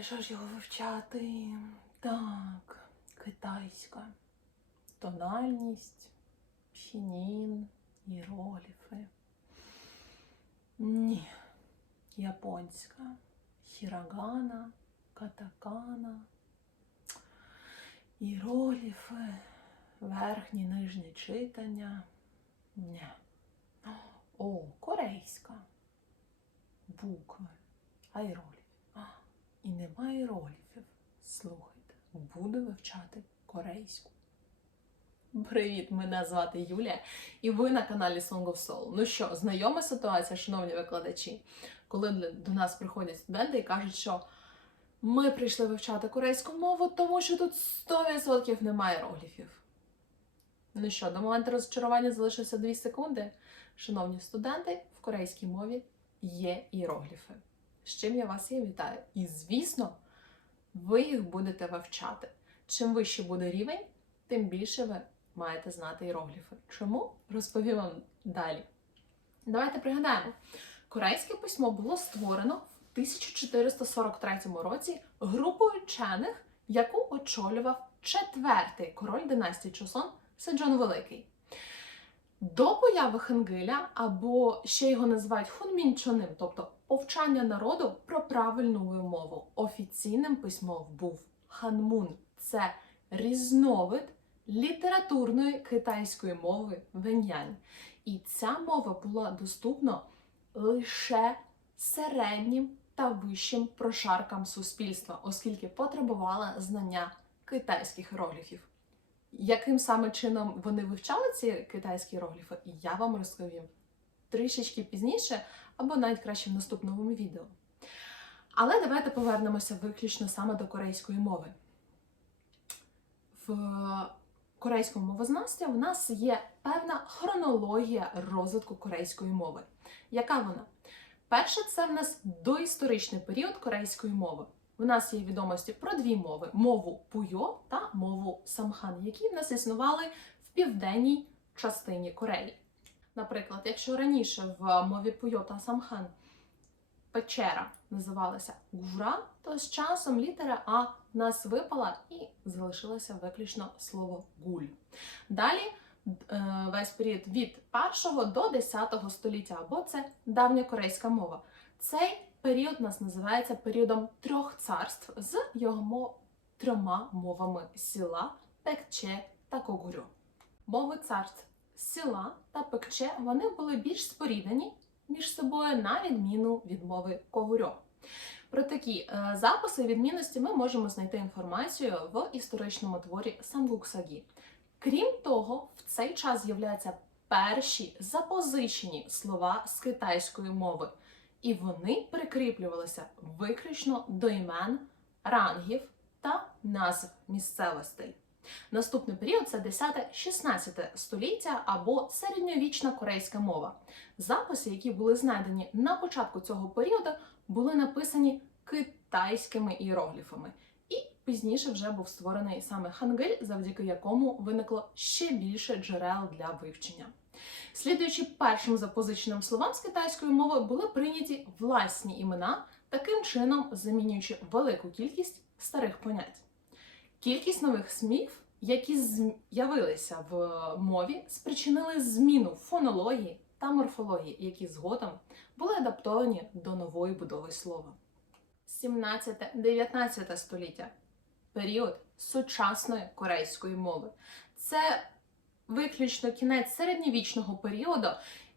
Ой, що ж його вивчати? Так, китайська. Тональність, пхінін, іерогліфи. Ні. Японська. Хірагана, катакана. Іерогліфи, верхнє, нижнє читання. Ні. О, корейська. Букви. А іерогліф. А, і немає іерогліфів. Слухайте, буду вивчати корейську. Привіт, мене звати Юлія, і ви на каналі Song of Soul. Ну що, знайома ситуація, шановні викладачі, коли до нас приходять студенти і кажуть, що ми прийшли вивчати корейську мову, тому що тут 100% немає іерогліфів. Ну що, до моменту розчарування залишилося 2 секунди. Шановні студенти, в корейській мові є іерогліфи. З чим я вас і вітаю. І звісно, ви їх будете вивчати. Чим вищий буде рівень, тим більше ви маєте знати іерогліфи. Чому? Розповім вам далі. Давайте пригадаємо: корейське письмо було створено в 1443 році групою вчених, яку очолював четвертий король династії Чосон Седжон Великий. До появи Хангиля, або ще його називають хунмінчоним, тобто повчання народу про правильну вимову. Офіційним письмом був ханмун. Це різновид літературної китайської мови вен'янь. І ця мова була доступна лише середнім та вищим прошаркам суспільства, оскільки потребувала знання китайських іерогліфів. Яким саме чином вони вивчали ці китайські іерогліфи, я вам розповім трішечки пізніше, або навіть краще в наступному відео. Але давайте повернемося виключно саме до корейської мови. В корейському мовознавстві в нас є певна хронологія розвитку корейської мови. Яка вона? Перше, це в нас доісторичний період корейської мови. У нас є відомості про дві мови: мову Пуйо та мову Самхан, які в нас існували в південній частині Кореї. Наприклад, якщо раніше в мові Пуйо та Самхан печера називалася Гура, то з часом літера А в нас випала і залишилося виключно слово гуль. Далі е, весь період від 1 до 10 століття, або це давня корейська мова. Цей період у нас називається періодом трьох царств з його трьома мовами сіла, пекче та когурю. Мови царств сіла та пекче вони були більш споріднені між собою на відміну від мови когурьо. Про такі е, записи відмінності ми можемо знайти інформацію в історичному творі Сангуксагі. Крім того, в цей час з'являються перші запозичені слова з китайської мови, і вони прикріплювалися виключно до імен, рангів та назв місцевостей. Наступний період це 10-16 століття або середньовічна корейська мова. Записи, які були знайдені на початку цього періоду, були написані китайськими іерогліфами. І пізніше вже був створений саме хангиль, завдяки якому виникло ще більше джерел для вивчення. Слідуючи першим запозиченим словам з китайської мови, були прийняті власні імена, таким чином замінюючи велику кількість старих понять. Кількість нових смів, які з'явилися в мові, спричинили зміну фонології та морфології, які згодом були адаптовані до нової будови слова. 17-19 століття період сучасної корейської мови. Це виключно кінець середньовічного періоду,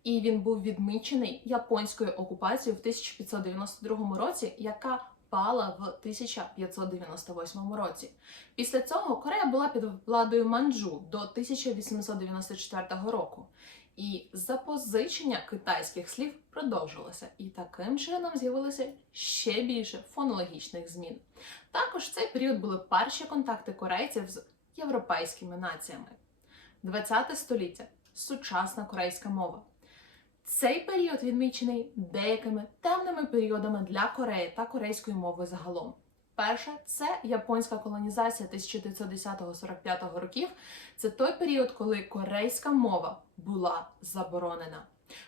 і він був відмічений японською окупацією в 1592 році, яка пала в 1598 році. Після цього Корея була під владою Манджу до 1894 року. І запозичення китайських слів продовжилося, і таким чином з'явилося ще більше фонологічних змін. Також в цей період були перші контакти корейців з європейськими націями. 20 століття сучасна корейська мова. Цей період відмічений деякими темними періодами для Кореї та корейської мови загалом. Перше це японська колонізація 1910-45 років. Це той період, коли корейська мова була заборонена.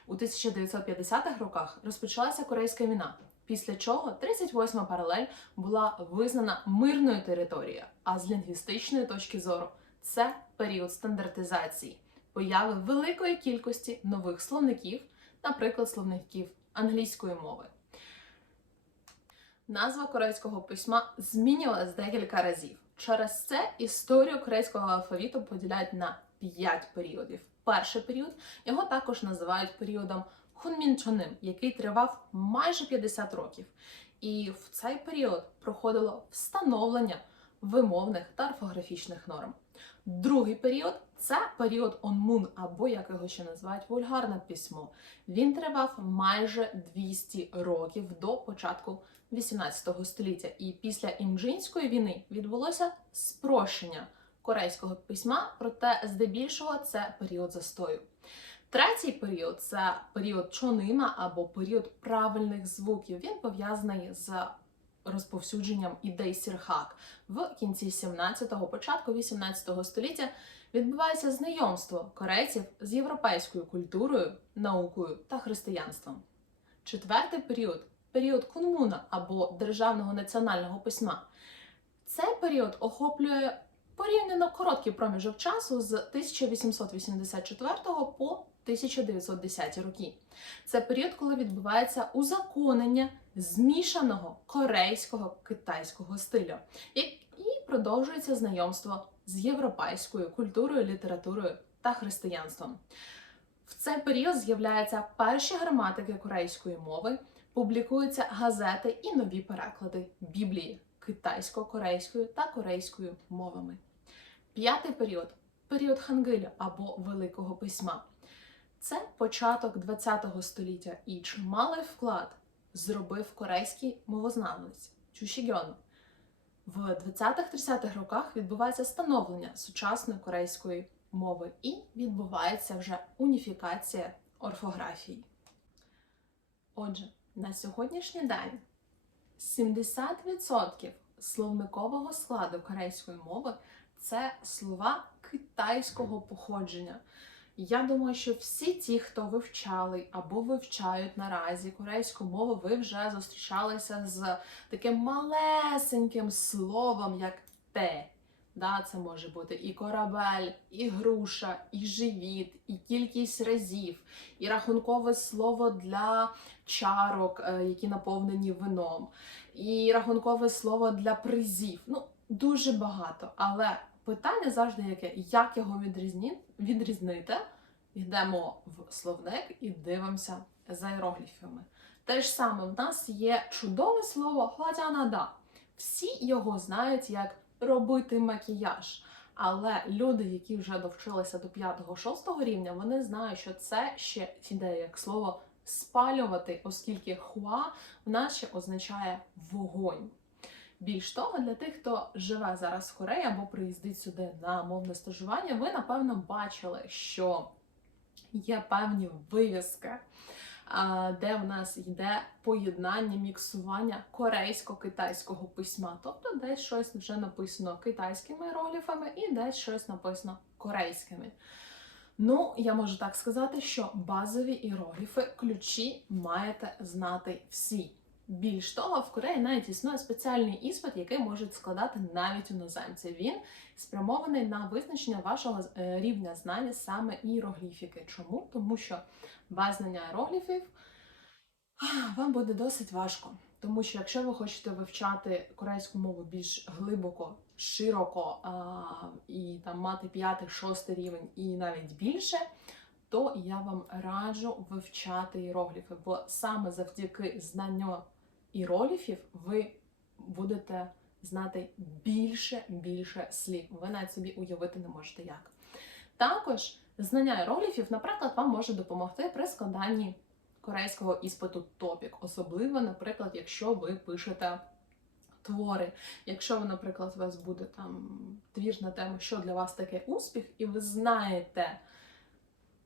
У 1950-х роках розпочалася корейська війна. Після чого 38 паралель була визнана мирною територією, а з лінгвістичної точки зору це період стандартизації, появи великої кількості нових словників, наприклад, словників англійської мови. Назва корейського письма змінювалась декілька разів. Через це історію корейського алфавіту поділяють на 5 періодів. Перший період його також називають періодом Хунмінчоним, який тривав майже 50 років. І в цей період проходило встановлення вимовних та орфографічних норм. Другий період це період онмун, або як його ще називають вульгарне письмо. Він тривав майже 200 років до початку 18 століття. І після імджинської війни відбулося спрощення корейського письма, проте здебільшого це період застою. Третій період це період чонима або період правильних звуків. Він пов'язаний з розповсюдженням ідей сірхак. В кінці 17-го, початку 18 століття відбувається знайомство корейців з європейською культурою, наукою та християнством. Четвертий період період кунмуна або державного національного письма. Цей період охоплює порівняно короткий проміжок часу з 1884 по 1910 роки. Це період, коли відбувається узаконення змішаного корейського китайського стилю, і продовжується знайомство з європейською культурою, літературою та християнством. В цей період з'являються перші граматики корейської мови, публікуються газети і нові переклади Біблії китайсько-корейською та корейською мовами. П'ятий період період хангилю або Великого письма. Це початок ХХ століття і чималий вклад зробив корейський мовознавець Чушігьон. В 20-30-х роках відбувається становлення сучасної корейської мови і відбувається вже уніфікація орфографії. Отже, на сьогоднішній день 70% словникового складу корейської мови це слова китайського походження. Я думаю, що всі ті, хто вивчали або вивчають наразі корейську мову, ви вже зустрічалися з таким малесеньким словом, як те. Да, Це може бути і корабель, і груша, і живіт, і кількість разів, і рахункове слово для чарок, е, які наповнені вином, і рахункове слово для призів. Ну, дуже багато. Але питання завжди яке: як його відрізні... відрізнити? Йдемо в словник і дивимося за іерогліфами. Те ж саме в нас є чудове слово хладянада. Всі його знають як робити макіяж. Але люди, які вже довчилися до 5-6 рівня, вони знають, що це ще іде як слово спалювати, оскільки хуа в нас ще означає вогонь. Більш того, для тих, хто живе зараз в Кореї або приїздить сюди на мовне стажування, ви напевно бачили, що є певні вивіски, де в нас йде поєднання, міксування корейсько-китайського письма. Тобто десь щось вже написано китайськими іерогліфами і десь щось написано корейськими. Ну, я можу так сказати, що базові іерогліфи, ключі маєте знати всі. Більш того, в Кореї навіть існує спеціальний іспит, який можуть складати навіть іноземці. Він спрямований на визначення вашого е, рівня знання саме іерогліфіки. Чому? Тому що без знання іерогліфів вам буде досить важко. Тому що якщо ви хочете вивчати корейську мову більш глибоко, широко а, і там мати п'ятий, шостий рівень і навіть більше, то я вам раджу вивчати іерогліфи, бо саме завдяки знанню іерогліфів ви будете знати більше більше слів. Ви навіть собі уявити не можете як. Також знання іерогліфів, наприклад, вам може допомогти при складанні корейського іспиту топік, особливо, наприклад, якщо ви пишете твори. Якщо ви, наприклад, у вас буде там твір на тему, що для вас таке успіх, і ви знаєте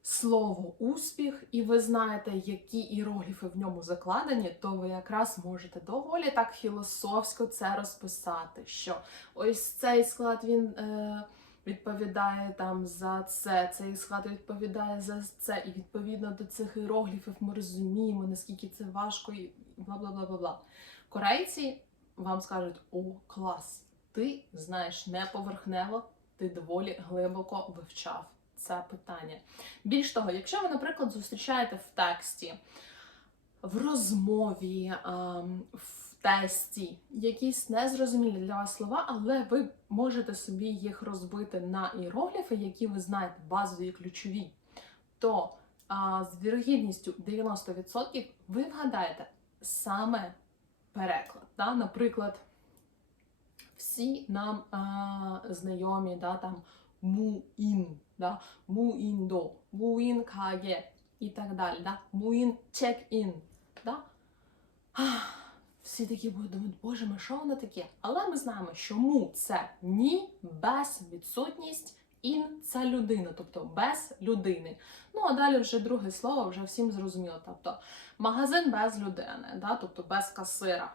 слово успіх, і ви знаєте, які іерогліфи в ньому закладені, то ви якраз можете доволі так філософсько це розписати. Що ось цей склад він. Е Відповідає там за це, цей склад відповідає за це, і відповідно до цих іерогліфів ми розуміємо, наскільки це важко бла бла бла бла бла. Корейці вам скажуть: о, клас! Ти знаєш не поверхнево, ти доволі глибоко вивчав це питання. Більш того, якщо ви, наприклад, зустрічаєте в тексті, в розмові, ем, в тесті якісь незрозумілі для вас слова, але ви можете собі їх розбити на іерогліфи, які ви знаєте, базові ключові, то з вірогідністю 90% ви вгадаєте саме переклад. Да? Наприклад, всі нам а, знайомі да, там муін, да? муіндо, муін каге і так далі. Да? Муін чек-ін. Да? Всі такі будуть думати, боже, ми що воно таке? Але ми знаємо, що му це ні, без відсутність, ін це людина, тобто без людини. Ну а далі вже друге слово, вже всім зрозуміло. Тобто магазин без людини, да? тобто без касира.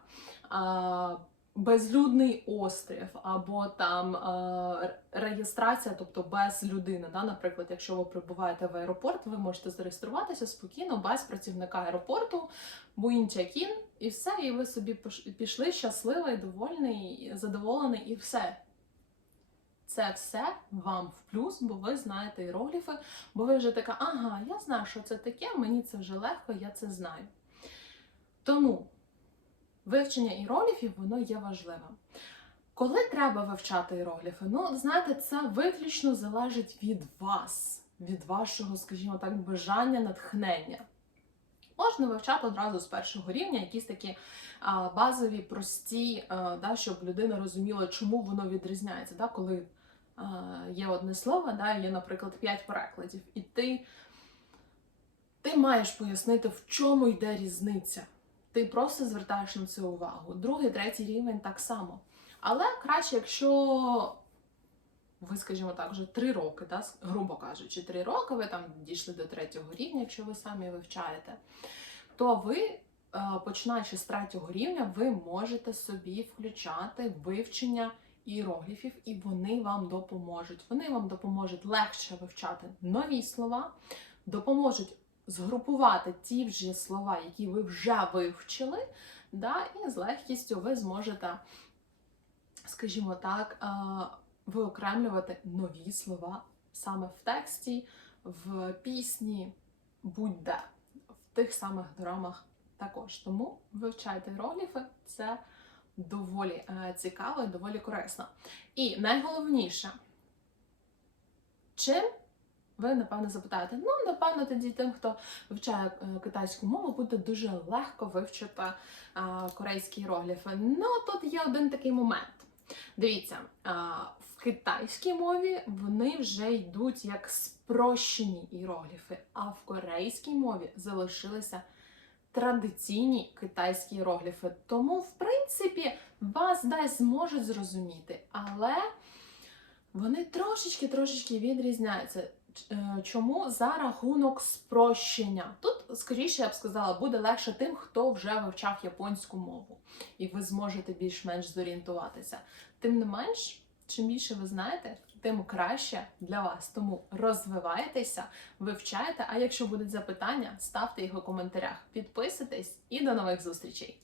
А, Безлюдний острів, або там е, реєстрація, тобто без людини. Да? Наприклад, якщо ви прибуваєте в аеропорт, ви можете зареєструватися спокійно без працівника аеропорту, буїн чек-ін, і все, і ви собі пішли щасливий, довольний, задоволений, і все. Це все вам в плюс, бо ви знаєте іерогліфи, бо ви вже така, ага, я знаю, що це таке, мені це вже легко, я це знаю. Тому вивчення іерогліфів, воно є важливим. Коли треба вивчати іерогліфи? Ну, знаєте, це виключно залежить від вас, від вашого, скажімо так, бажання, натхнення. Можна вивчати одразу з першого рівня якісь такі а, базові, прості, а, да, щоб людина розуміла, чому воно відрізняється. Да, коли а, є одне слово, да, є, наприклад, 5 перекладів, і ти, ти маєш пояснити, в чому йде різниця. Ти просто звертаєш на це увагу. Другий, третій рівень так само. Але краще, якщо ви, скажімо так, вже три роки, да, грубо кажучи, три роки, ви там дійшли до третього рівня, якщо ви самі вивчаєте, то ви, е, починаючи з третього рівня, ви можете собі включати вивчення іерогліфів, і вони вам допоможуть. Вони вам допоможуть легше вивчати нові слова, допоможуть згрупувати ті вже слова, які ви вже вивчили, да, і з легкістю ви зможете, скажімо так, е, виокремлювати нові слова саме в тексті, в пісні, будь-де, в тих самих драмах також. Тому вивчайте іерогліфи, це доволі е, цікаво і доволі корисно. І найголовніше, чим ви, напевно, запитаєте, ну, напевно, тоді тим, хто вивчає е, китайську мову, буде дуже легко вивчити корейські іерогліфи. Ну, тут є один такий момент. Дивіться, в китайській мові вони вже йдуть як спрощені іерогліфи, а в корейській мові залишилися традиційні китайські іерогліфи. Тому, в принципі, вас десь зможуть зрозуміти, але вони трошечки-трошечки відрізняються. Е, Чому за рахунок спрощення? Тут, скоріше, я б сказала, буде легше тим, хто вже вивчав японську мову, і ви зможете більш-менш зорієнтуватися. Тим не менш, чим більше ви знаєте, тим краще для вас. Тому розвивайтеся, вивчайте. А якщо будуть запитання, ставте їх у коментарях. Підписуйтесь і до нових зустрічей!